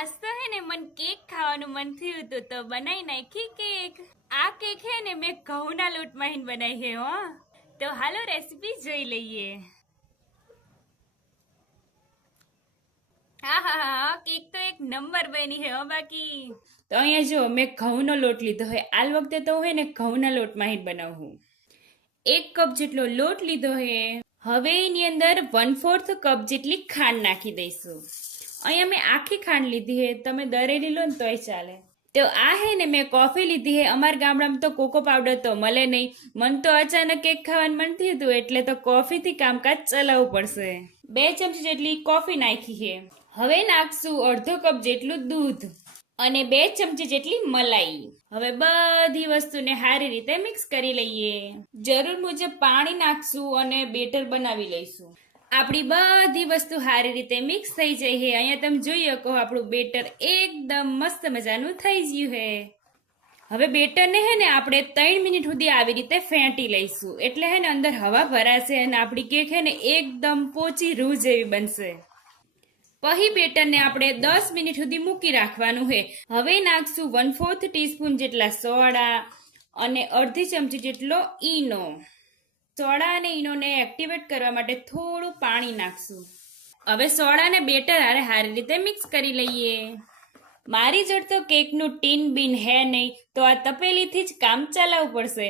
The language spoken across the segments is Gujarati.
आज तो है ने मन केक ખાવાનું મન થયું હતું તો બનાવી નાખી કેક। આ કેક હે ને મેં ઘઉંના લોટમાં હીન બનાવી હે હો। તો હાલો રેસીપી જોઈ લઈએ। હા હા હા કેક તો એક નંબર બની હે હો બાકી। તો અહીંયા જો મેં ઘઉંનો લોટ લીધો હે। આ વખતે તો હે ને ઘઉંના લોટમાં હીન બનાવું। 1 કપ જેટલો લોટ લીધો હે। હવે એની અંદર 1/4 કપ જેટલી ખાંડ નાખી દઈશું। અહીંયા મેં આખી ખાંડ લીધી હે, તમે દરેલી લો ને તોય ચાલે। તો આ હે ને મેં કોફી લીધી હે। અમારા ગામડામાં તો કોકો પાવડર તો મળે નહીં। મન તો અચાનક કેક ખાવાનું મન થયું હતું એટલે તો કોફીથી કામકાજ ચલાવવું પડશે। 2 ચમચી જેટલી કોફી નાખી હે। હવે નાખશું અડધો કપ જેટલું દૂધ અને 2 ચમચી જેટલી મલાઈ। હવે બધી વસ્તુને સારી રીતે મિક્સ કરી લઈએ। જરૂર મુજબ પાણી નાખશું અને બેટર બનાવી લઈશું। આપણી બધી વસ્તુ સારી રીતે મિક્સ થઈ જાય છે। અહીંયા તમે જોઈ શકો આપણું બેટર એકદમ મસ્ત મજાનું થઈ ગયું છે। હવે બેટરને હે ને આપણે 3 મિનિટ સુધી આવી રીતે ફેંટી લઈશું, એટલે હે ને અંદર હવા ભરાશે અને આપણી કેક હે ને એકદમ પોચી રૂ જેવી બનશે। પછી બેટરને આપણે 10 મિનિટ સુધી મૂકી રાખવાનું છે। હવે નાખશું 1/4 ટીસ્પૂન જેટલા સોડા અને અડધી ચમચી જેટલો ઈનો। સોડા અને ઈનોને એક્ટિવેટ કરવા માટે થોડું પાણી નાખશું। હવે સોડા અને બેટર હારે સારી રીતે મિક્સ કરી લઈએ। મારી જોડે તો કેકનું ટીન બીન હે નહીં, તો આ તપેલીથી જ કામ ચલાવવું પડશે।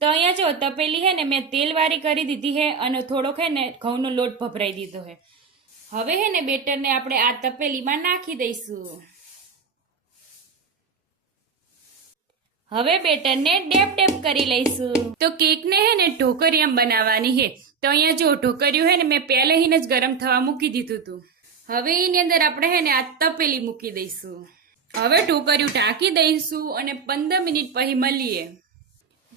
તો અહીંયા જો તપેલી હે ને મેં તેલવાળી કરી દીધી છે અને થોડોક હે ને ઘઉંનો લોટ ભભરાઈ દીધો છે। હવે હે ને બેટરને આપણે આ તપેલીમાં નાખી દઈશું। હવે બેટરને ડેપ કરી લઈશું। તો કેકને હે ને ઢોકરિયામ બનાવવાની છે। તો અહીંયા જો ઢોકરિયું હે ને મેં પહેલેથી જ ગરમ થવા મૂકી દીધું હતું। હવે એની અંદર આપણે હે ને આ તપેલી મૂકી દઈશું। હવે ઢોકરિયું ઢાંકી દઈશું અને 15 મિનિટ પછી મળીએ।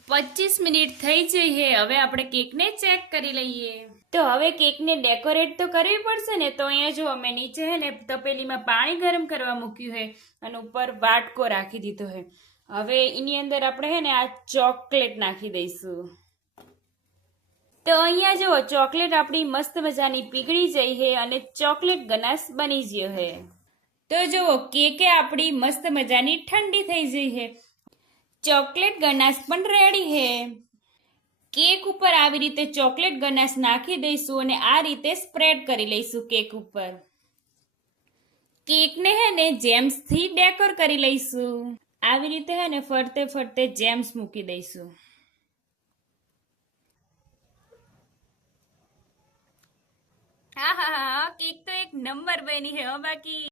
25 મિનિટ થઈ જઈ છે। હવે આપણે કેકને ચેક કરી લઈએ। તો હવે કેકને ડેકોરેટ તો કરવી પડશે ને, તો અહીંયા જો અમે નીચે હે ને તપેલીમાં પાણી ગરમ કરવા મૂક્યું છે અને ઉપર વાટકો રાખી દીધો છે। હવે એની અંદર આપણે હે ને આ ચોકલેટ નાખી દઈશું। તો અહીંયા જો ચોકલેટ આપણી મસ્ત મજાની પીગળી જઈ છે અને ચોકલેટ ગનાશ બની ગયો છે। તો જુઓ કેકે આપણી મસ્ત મજાની ઠંડી થઈ જઈ છે। ચોકલેટ ગનાશ પણ રેડી છે। કેક ઉપર આવી રીતે ચોકલેટ ગનાશ નાખી દઈશું અને આ રીતે સ્પ્રેડ કરી લઈશું કેક ઉપર। કેકને હે ને જેમ્સથી ડેકોર કરી લઈશું। આવી રીતે હે ને ફરતે ફરતે જેમ્સ મૂકી દઈશું। હા હા હા કેક તો એક નંબર બની છે હો બાકી।